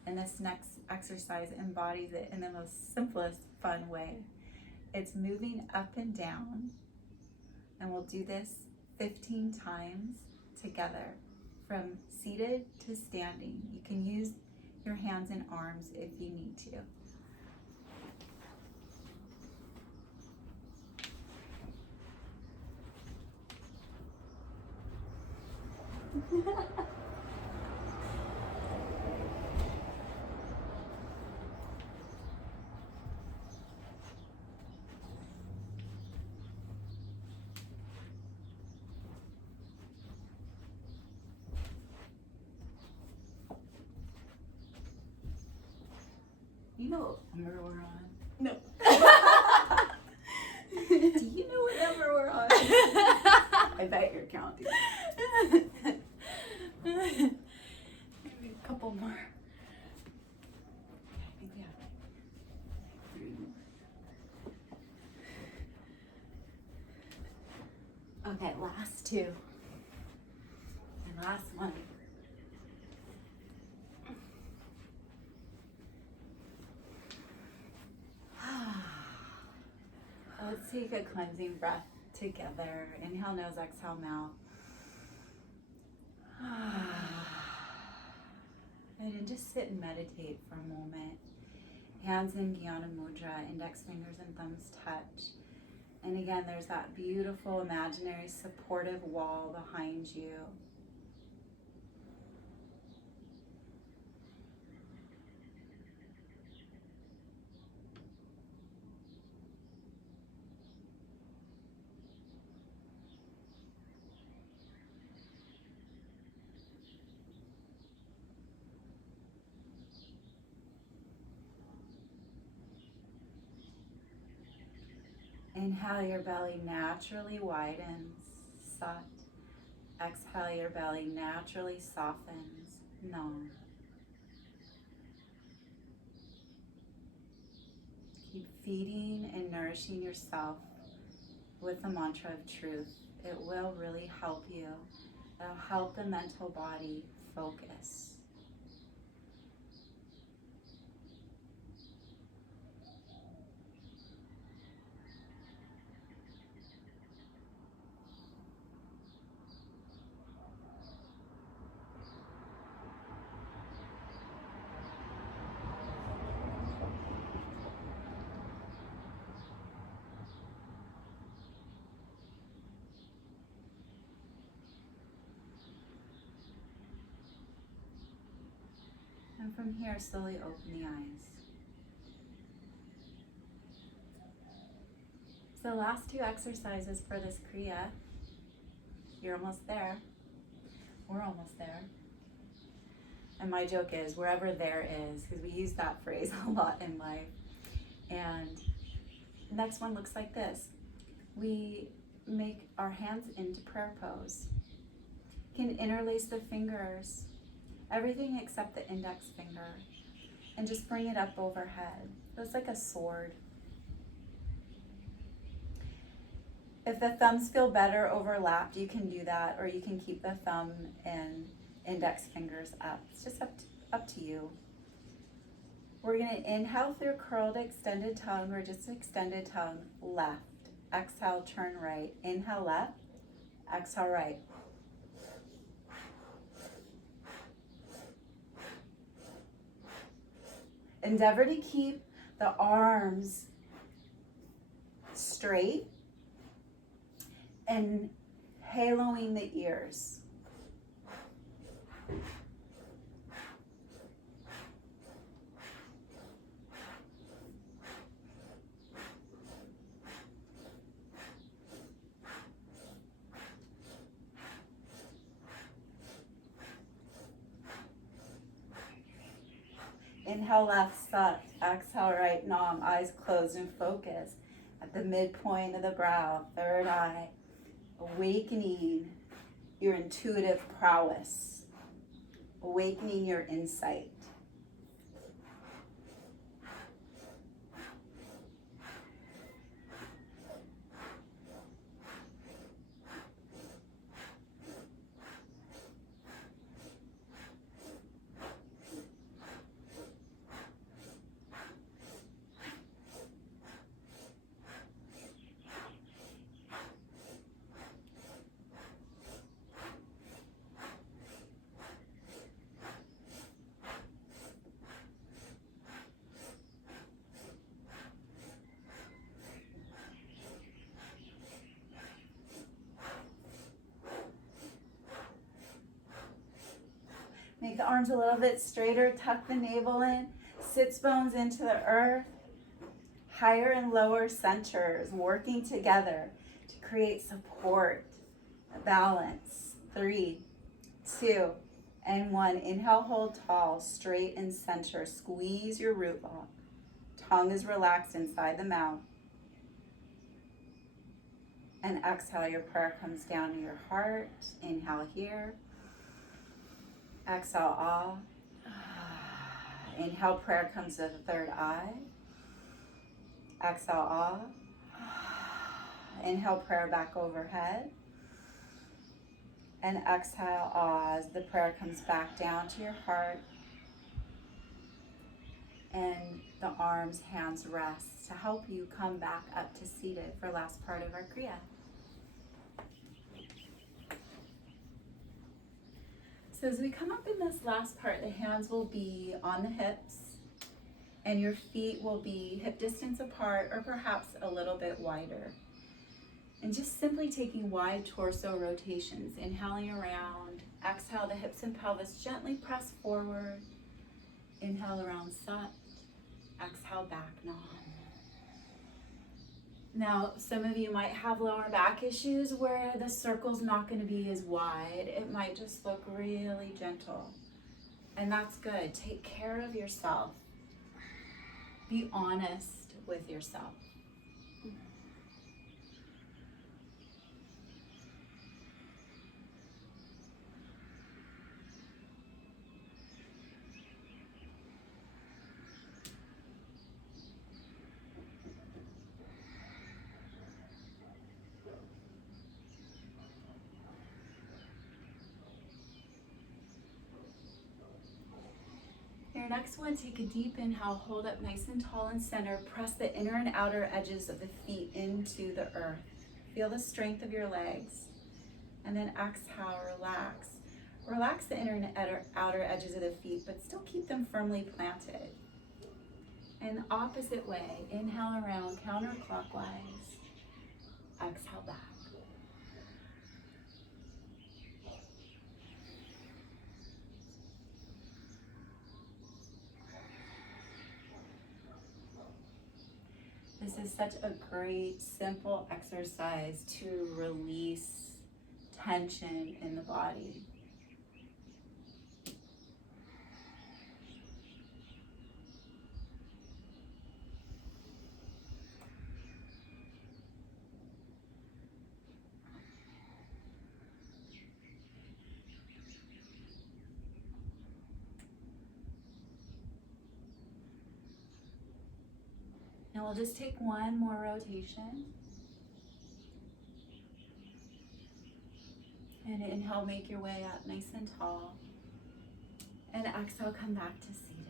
And this next exercise embodies it in the most simplest, fun way. It's moving up and down, and we'll do this 15 times together, from seated to standing. You can use your hands and arms if you need to. You know what number we're on? No. Do you know what number we're on? I bet you're counting. Maybe a couple more. I think we have 3 more. Okay, last 2. And last one. Let's take a cleansing breath together. Inhale, nose, exhale, mouth. And then just sit and meditate for a moment. Hands in Guiana Mudra, index fingers and thumbs touch. And again, there's that beautiful imaginary supportive wall behind you. Inhale, your belly naturally widens, sat. Exhale, your belly naturally softens, nam. Keep feeding and nourishing yourself with the mantra of truth. It will really help you. It'll help the mental body focus. And from here, slowly open the eyes. So last 2 exercises for this Kriya. You're almost there. We're almost there. And my joke is, wherever there is, because we use that phrase a lot in life. And the next one looks like this. We make our hands into prayer pose. You can interlace the fingers, everything except the index finger, and just bring it up overhead. So it's like a sword. If the thumbs feel better overlapped, you can do that, or you can keep the thumb in index fingers up. It's just up to you. We're going to inhale through curled extended tongue or just extended tongue, left. Exhale, turn right. Inhale left, exhale right. Endeavor to keep the arms straight and haloing the ears. Inhale left, sat. Exhale right, nam. Eyes closed and focus at the midpoint of the brow, third eye. Awakening your intuitive prowess. Awakening your insight. Make the arms a little bit straighter, tuck the navel in, sits bones into the earth. Higher and lower centers working together to create support, balance. 3, 2, and 1. Inhale, hold tall, straight and center. Squeeze your root ball. Tongue is relaxed inside the mouth. And exhale, your prayer comes down to your heart. Inhale here. Exhale, ah. Inhale, prayer comes to the third eye. Exhale, ah. Inhale, prayer back overhead. And exhale, ah, as the prayer comes back down to your heart. And the arms, hands rest to help you come back up to seated for last part of our Kriya. So as we come up in this last part, the hands will be on the hips and your feet will be hip distance apart or perhaps a little bit wider. And just simply taking wide torso rotations, inhaling around, exhale the hips and pelvis gently press forward, inhale around sat, exhale back nam. Now, some of you might have lower back issues where the circle's not going to be as wide. It might just look really gentle. And that's good. Take care of yourself. Be honest with yourself. Your next one, take a deep inhale, hold up nice and tall and center. Press the inner and outer edges of the feet into the earth. Feel the strength of your legs. And then exhale, relax. Relax the inner and outer edges of the feet, but still keep them firmly planted. And opposite way, inhale around counterclockwise. Exhale back. This is such a great, simple exercise to release tension in the body. And we'll just take one more rotation. And inhale, make your way up nice and tall. And exhale, come back to seated.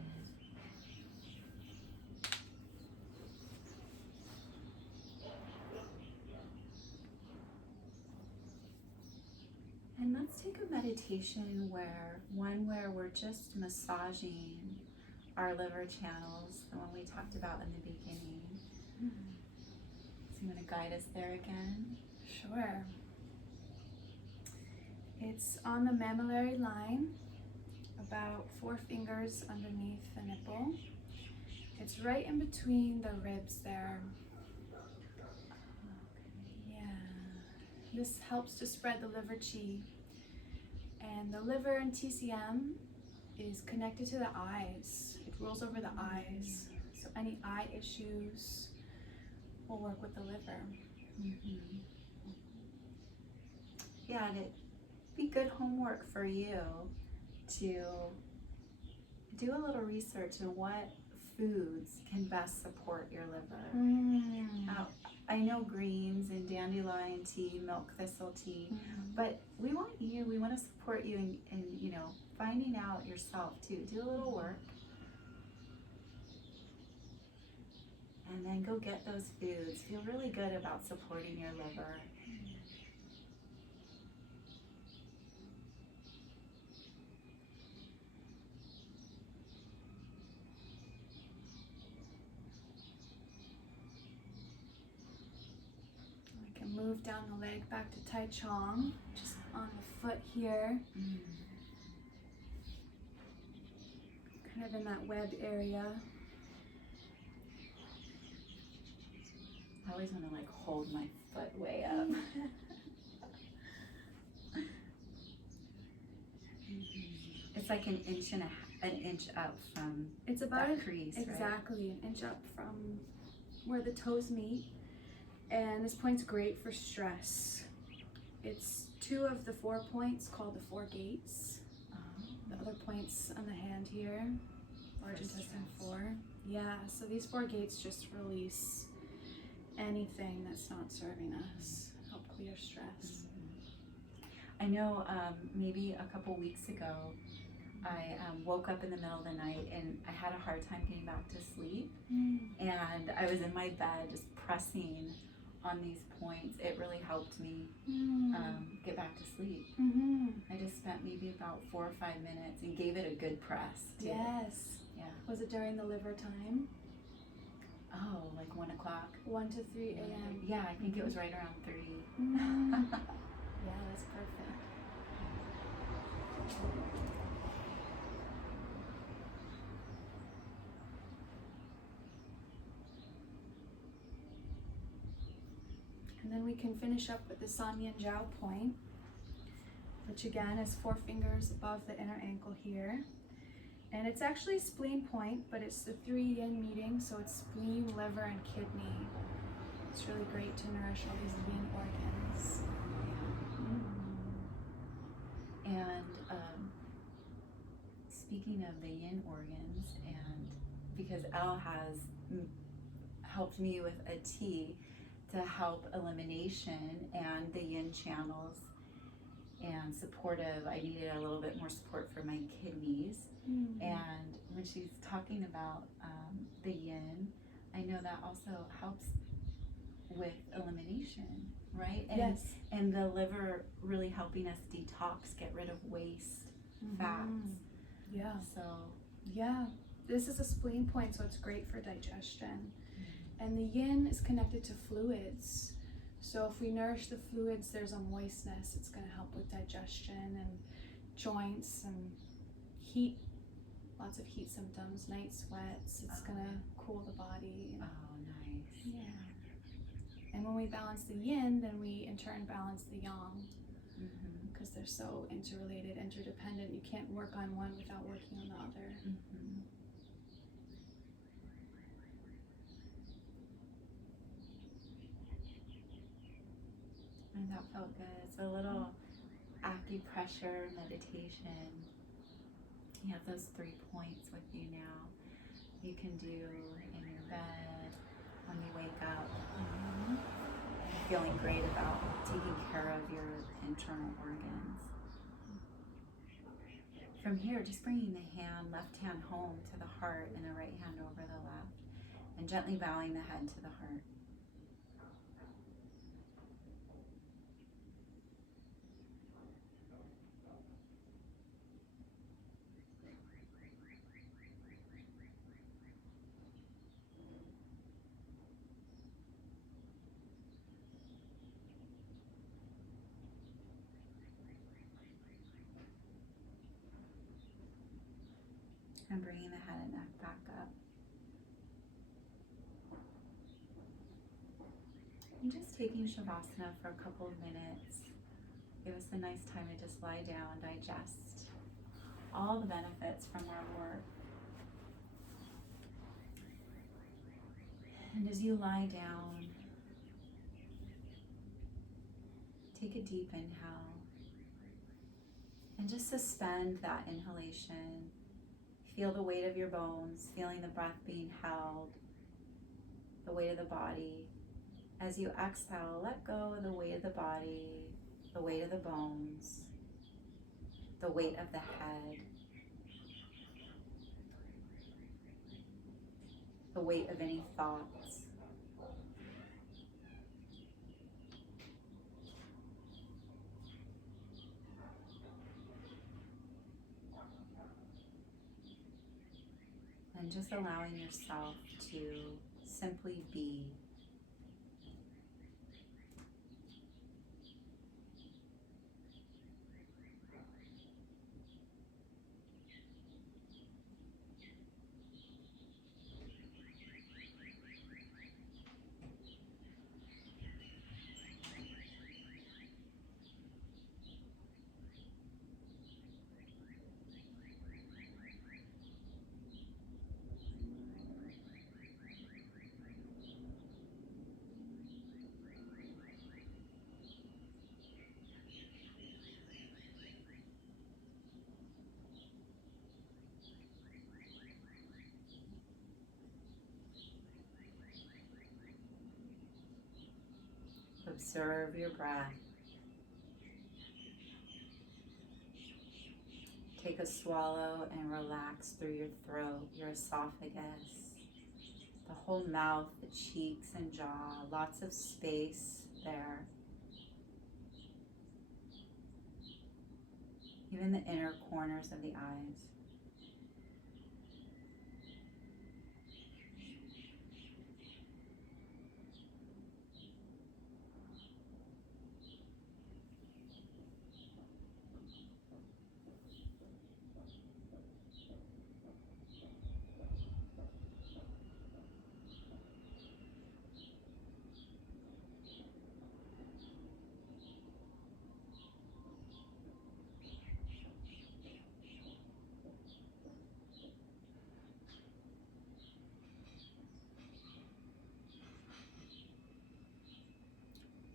And let's take a meditation where we're just massaging our liver channels, the one we talked about in the beginning. So you want to guide us there again? Sure. It's on the mammillary line, about 4 fingers underneath the nipple. It's right in between the ribs there. Yeah. This helps to spread the liver chi. And the liver and TCM is connected to the eyes. It rules over the eyes. So any eye issues will work with the liver. Yeah, and it'd be good homework for you to do a little research on what foods can best support your liver. I know greens and dandelion tea, milk thistle tea, but we want to support you in finding out yourself too. Do a little work. And then go get those foods. Feel really good about supporting your liver. We can move down the leg back to Tai Chong, just on the foot here. Kind of in that webbed area. I always want to hold my foot way up. It's like an inch up from it's about that crease, exactly right? an inch up from where the toes meet. And this point's great for stress. It's 2 of the 4 points called the 4 gates. The other points on the hand here, large intestine 4. Yeah, so these 4 gates just release anything that's not serving us, help clear stress. I know maybe a couple weeks ago, I woke up in the middle of the night and I had a hard time getting back to sleep. And I was in my bed just pressing on these points. It really helped me get back to sleep. I just spent maybe about 4 or 5 minutes and gave it a good press too. Yes. Yeah. Was it during the liver time? Oh, like 1 o'clock? 1 to 3 a.m. Yeah, I think it was right around 3. Yeah, that's perfect. And then we can finish up with the San Yin Jiao point, which again is 4 fingers above the inner ankle here. And it's actually spleen point, but it's the 3 yin meeting, so it's spleen, liver, and kidney. It's really great to nourish all these yin organs. And speaking of the yin organs, and because Elle has helped me with a tea to help elimination and the yin channels and supportive, I needed a little bit more support for my kidneys. And when she's talking about the yin, I know that also helps with elimination, right? And, yes. And the liver really helping us detox, get rid of waste, fats. Yeah. So, yeah, this is a spleen point, so it's great for digestion. And the yin is connected to fluids. So if we nourish the fluids, there's a moistness. It's going to help with digestion and joints and heat. Lots of heat symptoms, night sweats. It's going to cool the body. Oh, nice. Yeah. And when we balance the yin, then we in turn balance the yang. Because they're so interrelated, interdependent. You can't work on one without working on the other. And that felt good. It's a little acupressure meditation. You have those 3 points with you now. You can do in your bed, when you wake up, feeling great about taking care of your internal organs. From here, just bringing the left hand home to the heart and the right hand over the left, and gently bowing the head to the heart. And bringing the head and neck back up. And just taking Shavasana for a couple of minutes. Give us a nice time to just lie down, digest all the benefits from our work. And as you lie down, take a deep inhale and just suspend that inhalation. Feel the weight of your bones, feeling the breath being held, the weight of the body. As you exhale, let go of the weight of the body, the weight of the bones, the weight of the head, the weight of any thoughts. And just allowing yourself to simply be. Observe your breath. Take a swallow and relax through your throat, your esophagus, the whole mouth, the cheeks and jaw, lots of space there. Even the inner corners of the eyes.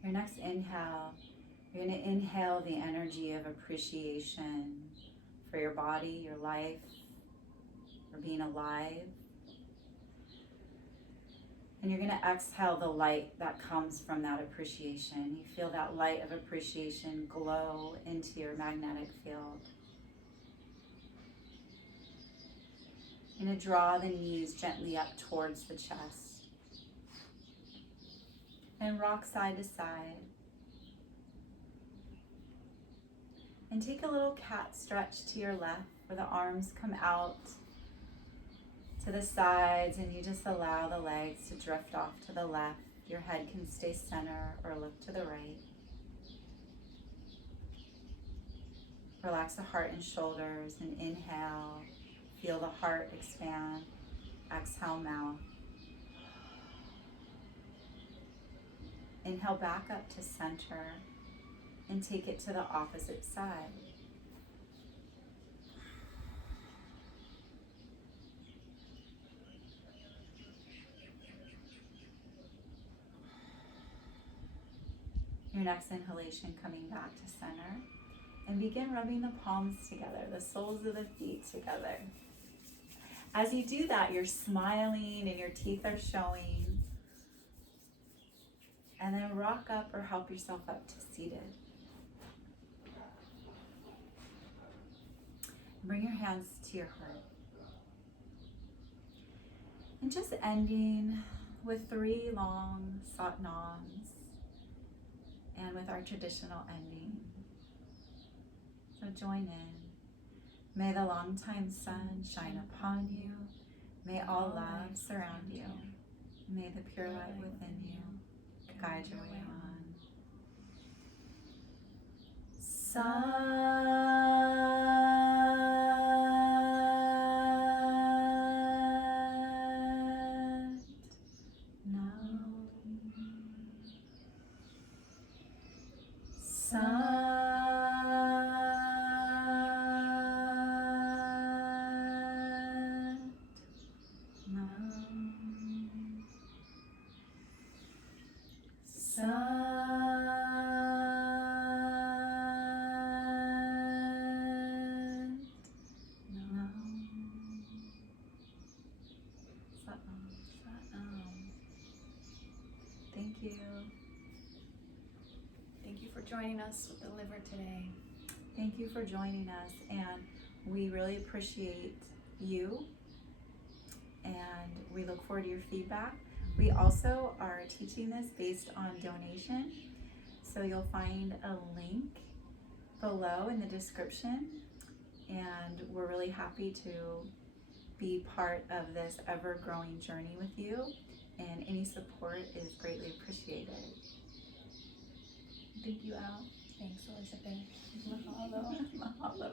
Your next inhale, you're going to inhale the energy of appreciation for your body, your life, for being alive. And you're going to exhale the light that comes from that appreciation. You feel that light of appreciation glow into your magnetic field. You're going to draw the knees gently up towards the chest. And rock side to side. And take a little cat stretch to your left where the arms come out to the sides and you just allow the legs to drift off to the left. Your head can stay center or look to the right. Relax the heart and shoulders and inhale. Feel the heart expand. Exhale, mouth. Inhale back up to center and take it to the opposite side. Your next inhalation coming back to center and begin rubbing the palms together, the soles of the feet together. As you do that, you're smiling and your teeth are showing. And then rock up or help yourself up to seated. Bring your hands to your heart. And just ending with 3 long satnams and with our traditional ending. So join in. May the longtime sun shine upon you. May all love surround you. May the pure light within you guide your way on. Thank you. Thank you for joining us with the liver today. Thank you for joining us, and we really appreciate you, and we look forward to your feedback. We also are teaching this based on donation, so you'll find a link below in the description, and we're really happy to be part of this ever-growing journey with you, and any support is greatly appreciated. Thank you, Elle. Thanks, Elizabeth. Mahalo. Mahalo.